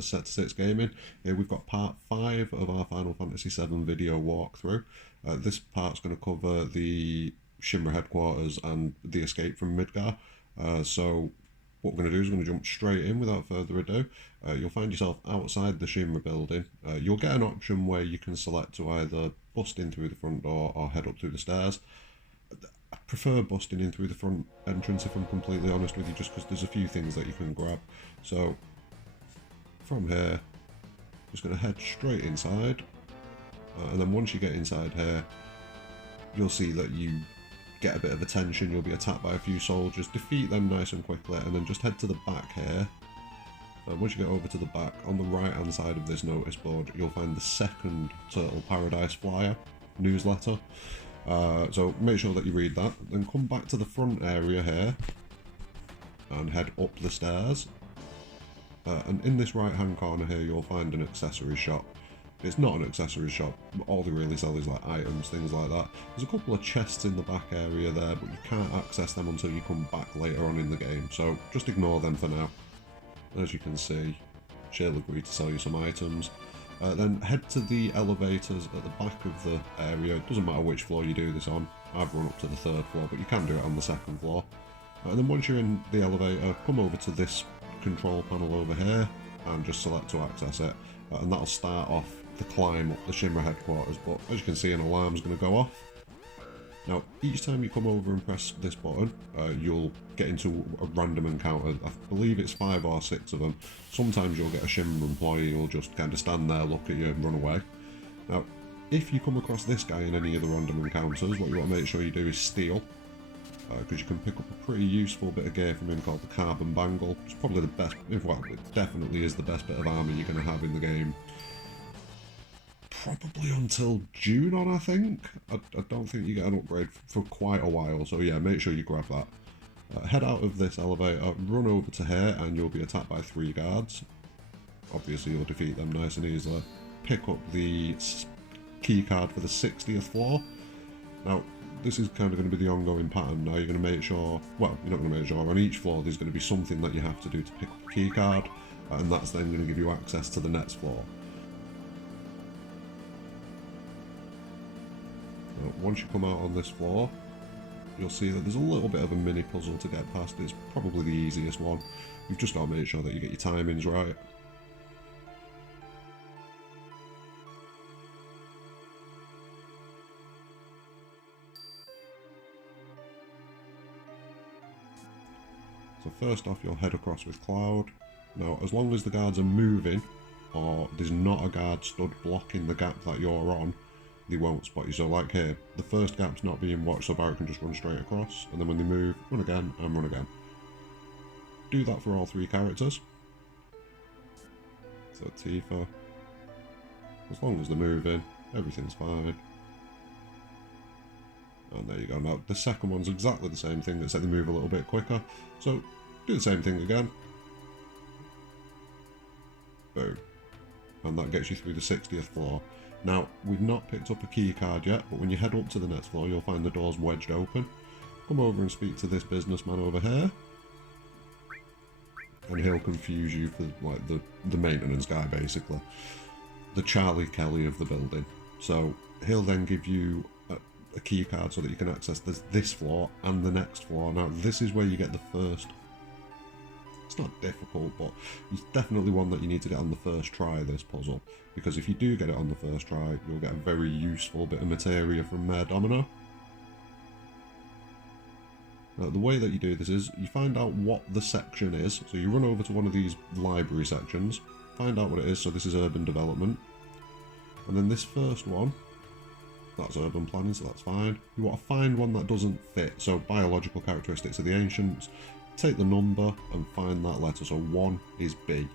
to Set to 6 Gaming. Here we've got part 5 of our Final Fantasy VII video walkthrough. This part's going to cover the Shinra headquarters and the escape from Midgar. So what we're going to do is we're going to jump straight in without further ado. You'll find yourself outside the Shinra building. You'll get an option where you can select to either bust in through the front door or head up through the stairs. I prefer busting in through the front entrance if I'm completely honest with you, just because there's a few things that you can grab. So from here, just going to head straight inside, and then once you get inside here, you'll see that you get a bit of attention. You'll be attacked by a few soldiers, defeat them nice and quickly, and then just head to the back here. And once you get over to the back, on the right hand side of this notice board, you'll find the second Turtle Paradise flyer newsletter. So make sure that you read that, then come back to the front area here and head up the stairs. And in this right hand corner here, you'll find an accessory shop. It's not an accessory shop, all they really sell is like items, things like that. There's a couple of chests in the back area there, but you can't access them until you come back later on in the game, so just ignore them for now. As you can see, she'll agree to sell you some items. Then head to the elevators at the back of the area. It doesn't matter which floor you do this on. I've run up to the 3rd floor, but you can do it on the 2nd floor. And then once you're in the elevator, come over to this control panel over here and just select to access it. And that'll start off the climb up the Shinra headquarters, but as you can see, an alarm's going to go off. Now, each time you come over and press this button, you'll get into a random encounter. I believe it's 5 or 6 of them. Sometimes you'll get a Shinra employee who'll just kind of stand there, look at you and run away. Now, if you come across this guy in any of the random encounters, what you want to make sure you do is steal, because you can pick up a pretty useful bit of gear from him called the Carbon Bangle. It's probably the best, well, it definitely is the best bit of armour you're going to have in the game. Probably until June on, I think. I don't think you get an upgrade for quite a while, so yeah, make sure you grab that. Head out of this elevator, run over to here, and you'll be attacked by 3 guards. Obviously, you'll defeat them nice and easily. Pick up the key card for the 60th floor. Now, this is kind of going to be the ongoing pattern. Now, you're going to make sure, well, you're not going to make sure, on each floor there's going to be something that you have to do to pick up a key card, and that's then going to give you access to the next floor. Once you come out on this floor, you'll see that there's a little bit of a mini puzzle to get past. It's probably the easiest one. You've just got to make sure that you get your timings right. So first off, you'll head across with Cloud. Now, as long as the guards are moving, or there's not a guard stood blocking the gap that you're on, they won't spot you. So like here, the first gap's not being watched, so Barrett can just run straight across, and then when they move, run again and run again. Do that for all 3 characters. So Tifa, as long as they're moving, everything's fine. And there you go. Now the second one's exactly the same thing, except they move a little bit quicker. So do the same thing again. Boom. And that gets you through the 60th floor. Now, we've not picked up a key card yet, but when you head up to the next floor, you'll find the doors wedged open. Come over and speak to this businessman over here, and he'll confuse you for like the maintenance guy, basically. The Charlie Kelly of the building. So he'll then give you a key card so that you can access this floor and the next floor. Now, this is where you get the first. It's not difficult, but it's definitely one that you need to get on the first try, this puzzle, because if you do get it on the first try, you'll get a very useful bit of materia from Mayor Domino. Now, the way that you do this is, you find out what the section is, so you run over to one of these library sections, find out what it is, so this is urban development, and then this first one, that's urban planning, so that's fine. You want to find one that doesn't fit, so biological characteristics of the ancients. Take the number and find that letter. So 1 is B.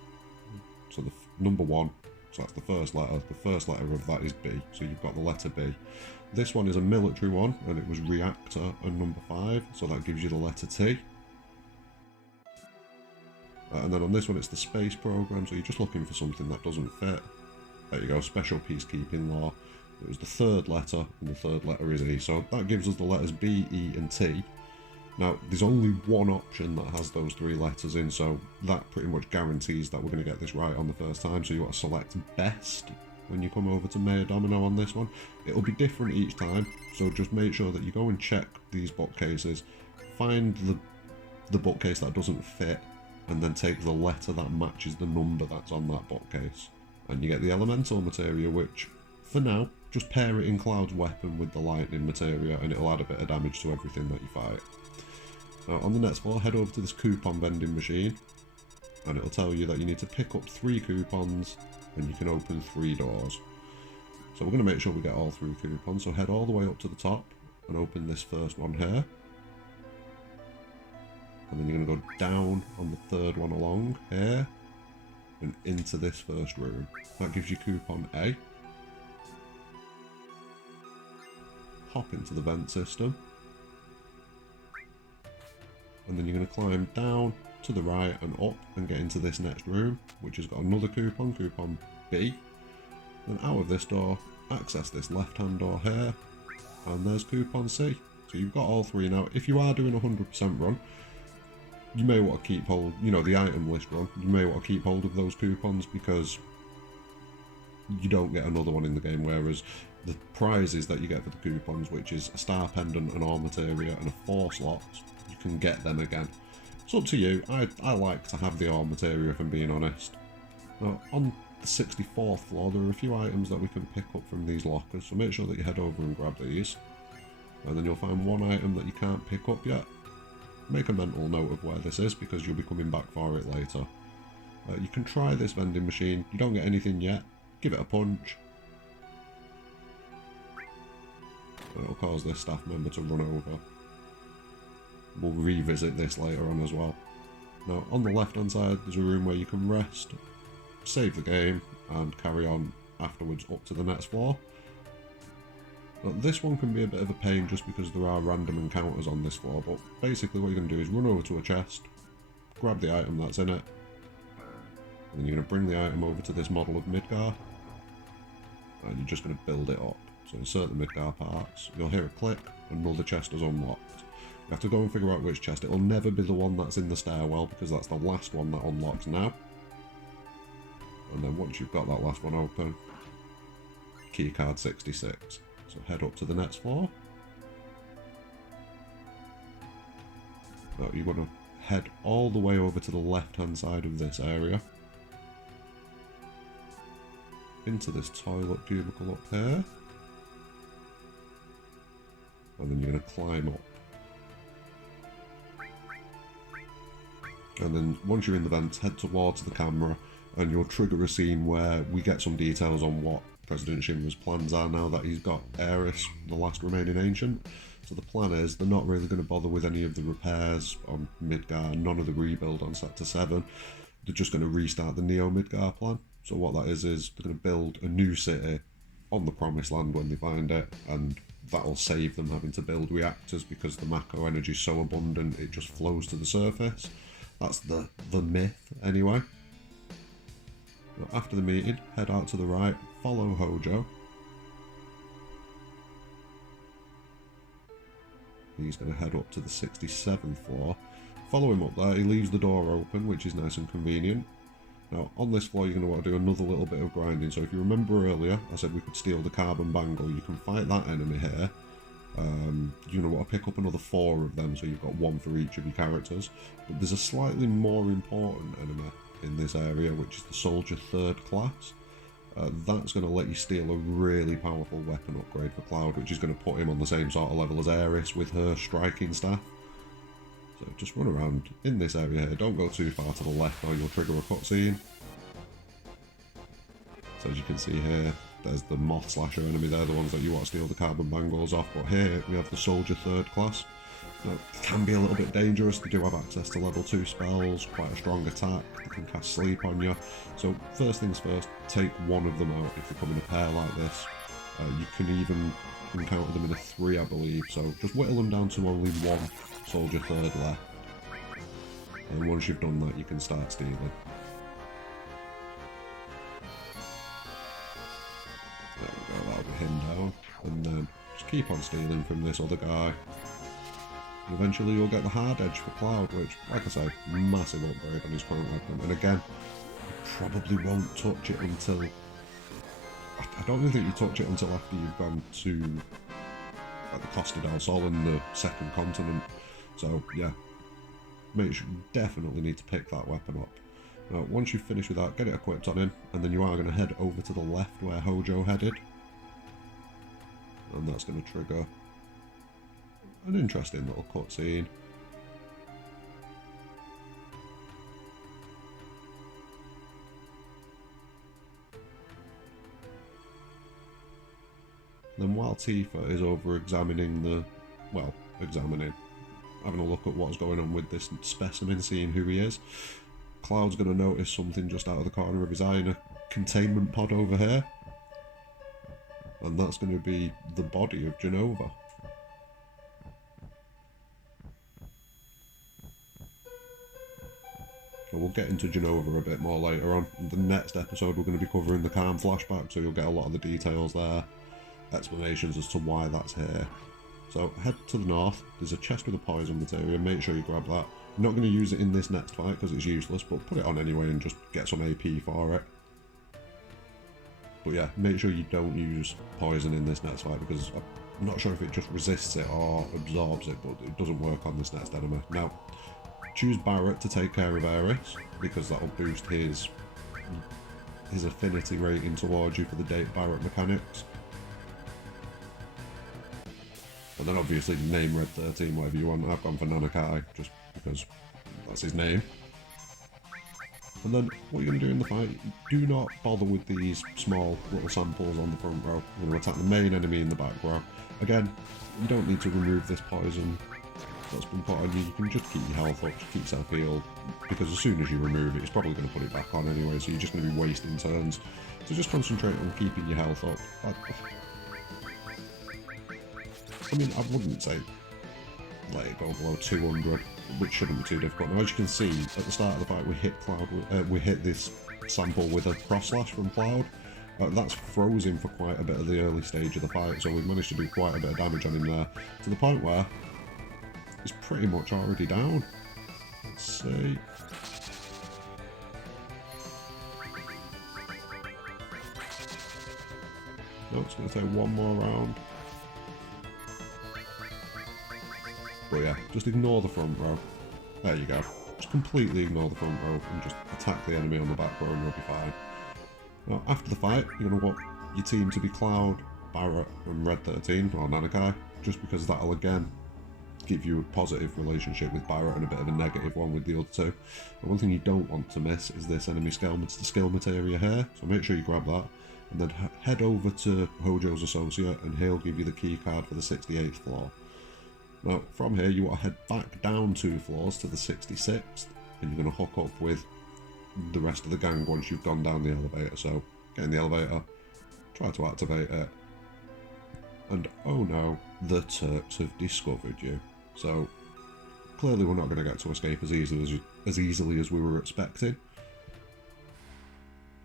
So the number 1, so that's the first letter. The first letter of that is B. So you've got the letter B. This one is a military one, and it was reactor and number 5. So that gives you the letter T. And then on this one, it's the space program. So you're just looking for something that doesn't fit. There you go, special peacekeeping law. It was the 3rd letter, and the 3rd letter is E. So that gives us the letters B, E, and T. Now, there's only one option that has those 3 letters in, so that pretty much guarantees that we're going to get this right on the first time. So you want to select best when you come over to Mayor Domino on this one. It'll be different each time, so just make sure that you go and check these bookcases, find the bookcase that doesn't fit, and then take the letter that matches the number that's on that bookcase. And you get the elemental materia, which, for now, just pair it in Cloud's weapon with the lightning materia, and it'll add a bit of damage to everything that you fight. Now, on the next floor, head over to this coupon vending machine, and it'll tell you that you need to pick up 3 coupons, and you can open 3 doors. So we're going to make sure we get all 3 coupons, so head all the way up to the top, and open this first one here. And then you're going to go down on the 3rd one along here, and into this first room. That gives you coupon A. Hop into the vent system. And then you're going to climb down to the right and up and get into this next room, which has got another coupon, coupon B. Then out of this door, access this left-hand door here, and there's coupon C. So you've got all 3 now. If you are doing a 100% run, you may want to keep hold, the item list run, you may want to keep hold of those coupons because you don't get another one in the game, whereas the prizes that you get for the coupons, which is a star pendant, an all materia, and a 4 slots, you can get them again. It's up to you. I like to have the all materia, if I'm being honest. Now, on the 64th floor, there are a few items that we can pick up from these lockers, so make sure that you head over and grab these. And then you'll find one item that you can't pick up yet. Make a mental note of where this is, because you'll be coming back for it later. You can try this vending machine. You don't get anything yet. Give it a punch. And it'll cause this staff member to run over. We'll revisit this later on as well. Now, on the left hand side, there's a room where you can rest, save the game, and carry on afterwards up to the next floor. Now, this one can be a bit of a pain just because there are random encounters on this floor, but basically what you're going to do is run over to a chest, grab the item that's in it, and then you're going to bring the item over to this model of Midgar, and you're just going to build it up. So insert the Midgar parts, you'll hear a click, another chest is unlocked. You have to go and figure out which chest. It'll never be the one that's in the stairwell, because that's the last one that unlocks now. And then once you've got that last one open, keycard 66. So head up to the next floor. Now you're going to head all the way over to the left hand side of this area. Into this toilet cubicle up here. And then you're going to climb up. And then once you're in the vents, head towards the camera and you'll trigger a scene where we get some details on what President Shinra's plans are now that he's got Aeris, the last remaining ancient. So the plan is they're not really going to bother with any of the repairs on Midgar, none of the rebuild on Sector 7. They're just going to restart the Neo Midgar plan. So what that is they're going to build a new city on the Promised Land when they find it, and that'll save them having to build reactors because the macro energy is so abundant it just flows to the surface. That's the myth, anyway. Now, after the meeting, head out to the right, follow Hojo. He's going to head up to the 67th floor. Follow him up there, he leaves the door open, which is nice and convenient. Now, on this floor, you're going to want to do another little bit of grinding. So if you remember earlier, I said we could steal the carbon bangle. You can fight that enemy here. You're going to want to pick up another 4 of them, so you've got 1 for each of your characters. But there's a slightly more important enemy in this area, which is the Soldier 3rd class. That's going to let you steal a really powerful weapon upgrade for Cloud, which is going to put him on the same sort of level as Aeris with her striking staff. So just run around in this area here, don't go too far to the left or you'll trigger a cutscene. So as you can see here, there's the Moth Slasher enemy, they're the ones that you want to steal the carbon bangles off, but here we have the Soldier 3rd class. Now, it can be a little bit dangerous, they do have access to level 2 spells, quite a strong attack, they can cast sleep on you. So first things first, take one of them out if you come in a pair like this. You can even encounter them in a 3, I believe, so just whittle them down to only 1 Soldier 3rd left. And once you've done that, you can start stealing. There we go, that'll be him down. And then just keep on stealing from this other guy. And eventually you'll get the hard edge for Cloud, which, like I say, massive upgrade on his current weapon. And again, you probably won't touch it until... I don't really think you touch it until after you've gone to like, the Costa del Sol in the second continent. So yeah, make sure you definitely need to pick that weapon up. Now, once you've finished with that, get it equipped on him, and then you are going to head over to the left where Hojo headed. And that's going to trigger an interesting little cutscene. Then while Tifa is over examining having a look at what's going on with this specimen, seeing who he is, Cloud's going to notice something just out of the corner of his eye in a containment pod over here. And that's going to be the body of Jenova. So we'll get into Jenova a bit more later on. In the next episode we're going to be covering the Khan flashback, so you'll get a lot of the details there. Explanations as to why that's here. So head to the north, there's a chest with a poison materia, make sure you grab that. I'm not going to use it in this next fight because it's useless, but put it on anyway and just get some AP for it. But yeah, make sure you don't use poison in this next fight because I'm not sure if it just resists it or absorbs it, but it doesn't work on this next enemy. Now, choose Barrett to take care of Ares because that'll boost his affinity rating towards you for the Date Barrett mechanics. And then obviously name Red 13 whatever you want. I've gone for Nanakai just because that's his name. And then what you're going to do in the fight, do not bother with these small little samples on the front row. You're going to attack the main enemy in the back row. Again, you don't need to remove this poison that's been put on you. You can just keep your health up, just keep yourself healed, because as soon as you remove it, it's probably going to put it back on anyway, so you're just going to be wasting turns. So just concentrate on keeping your health up. I mean, I wouldn't say let it go below 200, which shouldn't be too difficult. Now, as you can see, at the start of the fight, we hit this sample with a cross slash from Cloud. That's frozen for quite a bit of the early stage of the fight, so we've managed to do quite a bit of damage on him there, to the point where he's pretty much already down. Let's see. No, it's going to take one more round. But yeah, just ignore the front row. There you go. Just completely ignore the front row and just attack the enemy on the back row and you'll be fine. Now, after the fight, you're going to want your team to be Cloud, Barrett and Red 13, or Nanakai, just because that'll again give you a positive relationship with Barrett and a bit of a negative one with the other two. And one thing you don't want to miss is this enemy skill materia here, so make sure you grab that. And then head over to Hojo's associate and he'll give you the key card for the 68th floor. Now, from here, you want to head back down 2 floors to the 66th, and you're going to hook up with the rest of the gang once you've gone down the elevator. So, get in the elevator, try to activate it, and oh no, the Turks have discovered you. So, clearly we're not going to get to escape as easily as we were expecting.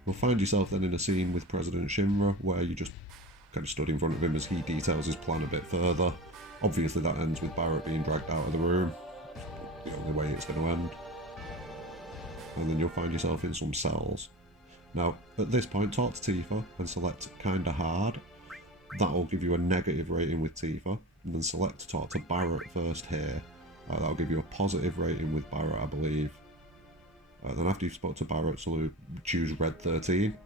You'll find yourself then in a scene with President Shinra, where you just kind of stood in front of him as he details his plan a bit further. Obviously that ends with Barrett being dragged out of the room. The only way it's going to end. And then you'll find yourself in some cells. Now, at this point, talk to Tifa and select Kinda Hard. That'll give you a negative rating with Tifa. And then select to talk to Barrett first here. That'll give you a positive rating with Barrett, I believe. Then after you've spoke to Barrett, choose Red 13,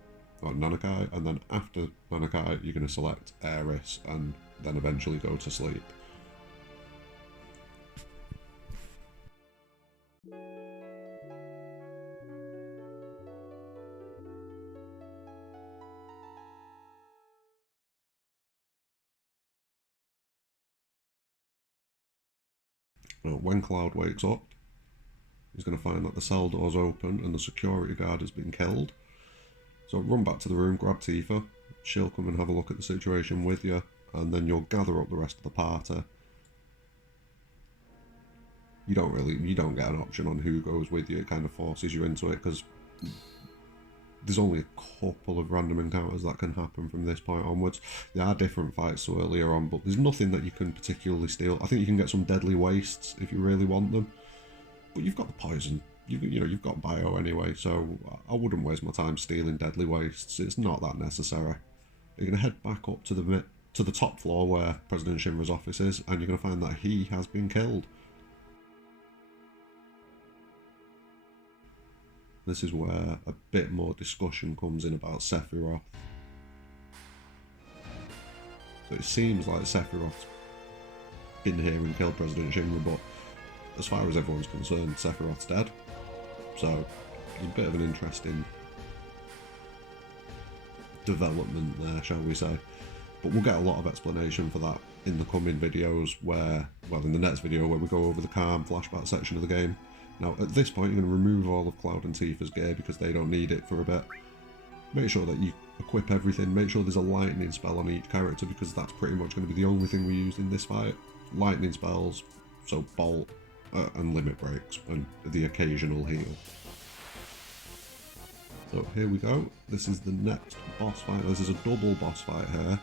or Nanakai. And then after Nanakai, you're going to select Ares and then eventually go to sleep. Now, when Cloud wakes up, he's going to find that the cell door's open and the security guard has been killed. So run back to the room, grab Tifa, she'll come and have a look at the situation with you, and then you'll gather up the rest of the party. You don't get an option on who goes with you, it kind of forces you into it, because there's only a couple of random encounters that can happen from this point onwards. There are different fights to earlier on, but there's nothing that you can particularly steal. I think you can get some deadly wastes if you really want them, but you've got the poison. You've got bio anyway, so I wouldn't waste my time stealing deadly wastes. It's not that necessary. You're going to head back up to the top floor where President Shinra's office is, and you're going to find that he has been killed. This is where a bit more discussion comes in about Sephiroth. So it seems like Sephiroth's been here and killed President Shinra, but as far as everyone's concerned, Sephiroth's dead. So it's a bit of an interesting development there, shall we say. But we'll get a lot of explanation for that in the coming videos in the next video where we go over the calm flashback section of the game. Now, at this point, you're going to remove all of Cloud and Tifa's gear because they don't need it for a bit. Make sure that you equip everything. Make sure there's a lightning spell on each character because that's pretty much going to be the only thing we use in this fight. Lightning spells, so bolt and limit breaks, and the occasional heal. So here we go. This is the next boss fight. This is a double boss fight here.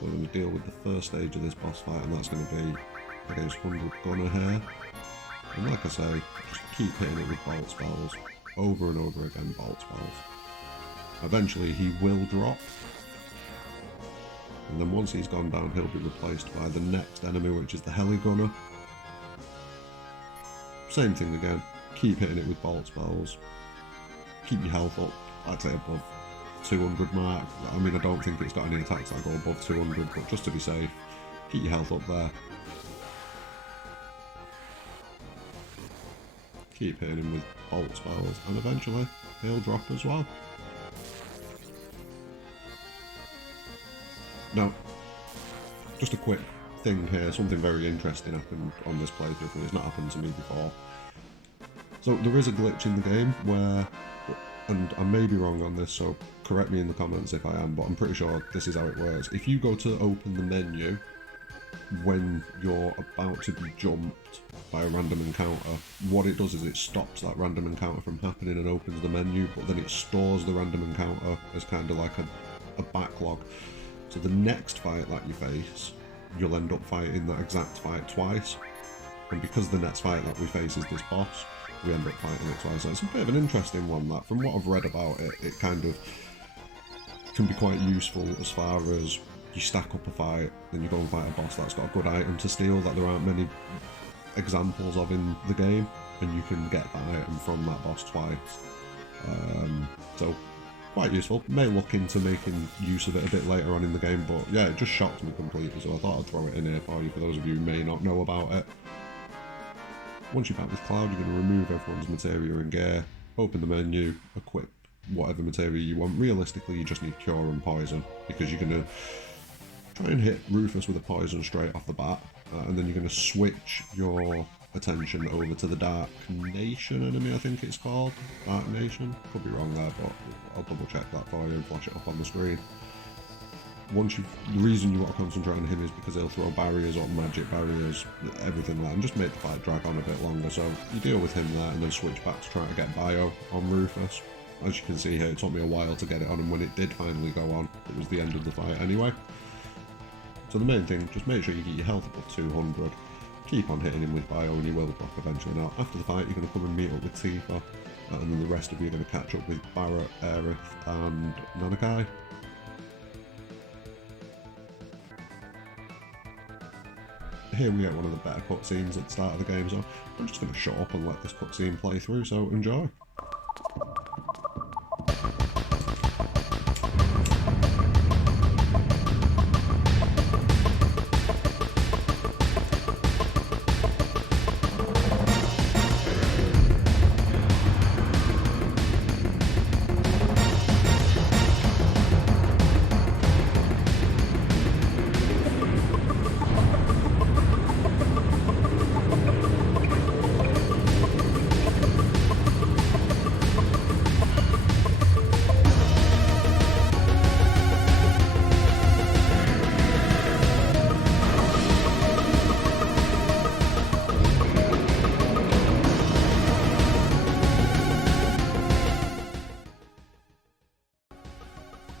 We're going to deal with the first stage of this boss fight, and that's going to be against 100 Gunner here. And like I say, just keep hitting it with bolt spells, over and over again, bolt spells. Eventually he will drop, and then once he's gone down, he'll be replaced by the next enemy, which is the Heli Gunner. Same thing again, keep hitting it with bolt spells, keep your health up, I'd say above 200 mark. I mean, I don't think it's got any attacks that go above 200, but just to be safe, keep your health up there. Keep hitting him with bolt spells, and eventually he'll drop as well. Now, just a quick thing here, something very interesting happened on this playthrough, and it's not happened to me before. So there is a glitch in the game where, and I may be wrong on this, so correct me in the comments if I am, but I'm pretty sure this is how it works. If you go to open the menu when you're about to be jumped by a random encounter, what it does is it stops that random encounter from happening and opens the menu, but then it stores the random encounter as kind of like a backlog. So the next fight that you face, you'll end up fighting that exact fight twice, and because the next fight that we face is this boss, we end up fighting it twice. So it's a bit of an interesting one, that from what I've read about it, it kind of can be quite useful as far as you stack up a fight, then you go and fight a boss that's got a good item to steal that there aren't many examples of in the game, and you can get that item from that boss twice. So quite useful. May look into making use of it a bit later on in the game, but yeah, it just shocked me completely, so I thought I'd throw it in here for you, for those of you who may not know about it. Once you're back with Cloud, you're going to remove everyone's materia and gear, open the menu, equip whatever materia you want. Realistically, you just need Cure and Poison, because you're going to try and hit Rufus with a poison straight off the bat, and then you're going to switch your attention over to the Dark Nation enemy, I think it's called. Dark Nation? Could be wrong there, but I'll double check that for you and flash it up on the screen. The reason you want to concentrate on him is because he'll throw barriers up, magic barriers, everything like that, and just make the fight drag on a bit longer. So you deal with him there and then switch back to trying to get bio on Rufus. As you can see here, it took me a while to get it on, and when it did finally go on, it was the end of the fight anyway. So the main thing, just make sure you get your health above 200, keep on hitting him with bio and he will drop eventually. Now after the fight, you're going to come and meet up with Tifa, and then the rest of you are going to catch up with Barrett, Aerith and Nanakai. Here we get one of the better cutscenes at the start of the game, so I'm just going to shut up and let this cutscene play through, so enjoy.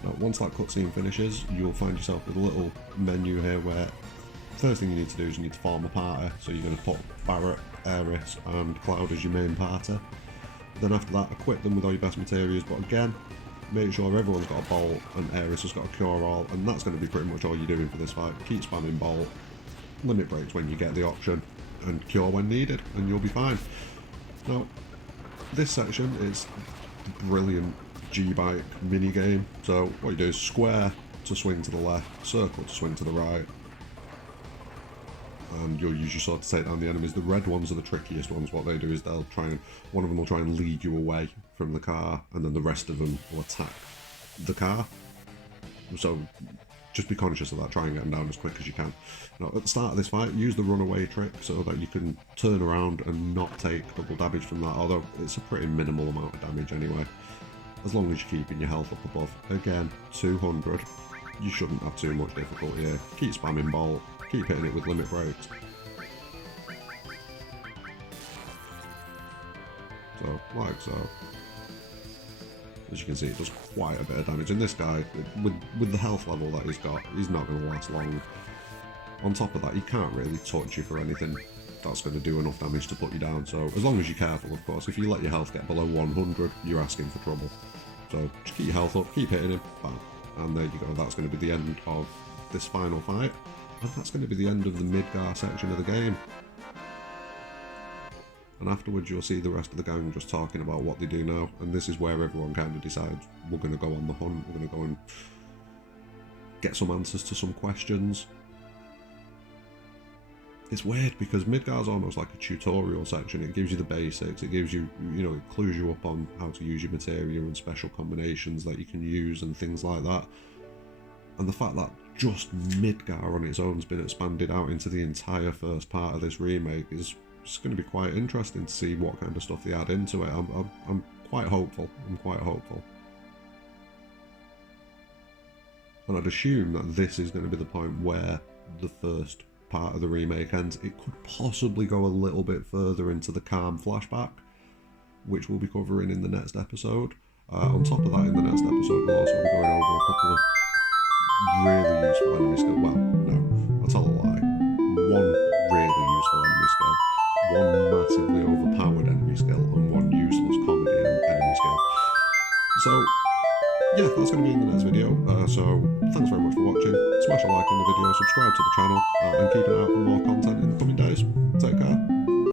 Now, once that cutscene finishes, you'll find yourself with a little menu here where first thing you need to do is you need to form a party. So you're going to put Barrett, Aeris and Cloud as your main party. Then after that, equip them with all your best materials, but again, make sure everyone's got a bolt and Aeris has got a cure all, and that's going to be pretty much all you're doing for this fight. Keep spamming bolt, limit breaks when you get the option, and cure when needed, and you'll be fine. Now, this section is a brilliant G-Bike mini game. So what you do is square to swing to the left, circle to swing to the right, and you'll use your sword to take down the enemies. The red ones are the trickiest ones. What they do is they'll try and, one of them will try and lead you away from the car, and then the rest of them will attack the car. So just be conscious of that, try and get them down as quick as you can. Now at the start of this fight, use the runaway trick so that you can turn around and not take double damage from that, although it's a pretty minimal amount of damage anyway, as long as you're keeping your health up above. Again, 200, you shouldn't have too much difficulty here. Keep spamming bolt, keep hitting it with limit breaks. So, like so. As you can see, it does quite a bit of damage, and this guy, with the health level that he's got, he's not going to last long. On top of that, he can't really touch you for anything that's going to do enough damage to put you down, so as long as you're careful, of course. If you let your health get below 100, you're asking for trouble. So just keep your health up, keep hitting him, bam, and there you go. That's going to be the end of this final fight, and that's going to be the end of the Midgar section of the game. And afterwards you'll see the rest of the gang just talking about what they do now, and this is where everyone kind of decides we're going to go on the hunt, we're going to go and get some answers to some questions. It's weird because Midgar's almost like a tutorial section. It gives you the basics, it gives you, it clues you up on how to use your materia and special combinations that you can use and things like that. And the fact that just Midgar on its own has been expanded out into the entire first part of this remake is it's going to be quite interesting to see what kind of stuff they add into it. I'm quite hopeful. I'm quite hopeful. And I'd assume that this is going to be the point where the first part of the remake ends. It could possibly go a little bit further into the Calm flashback, which we'll be covering in the next episode. On top of that, in the next episode, we'll also be going over a couple of really useful enemy skills. Well, no, I'll tell a lie. One really useful enemy skill, one massively overpowered enemy skill, and one useless comedy enemy skill. So, yeah, that's going to be in the next video. So, thanks very much for watching. Smash a like on the video, subscribe to the channel, and keep an eye out for more content in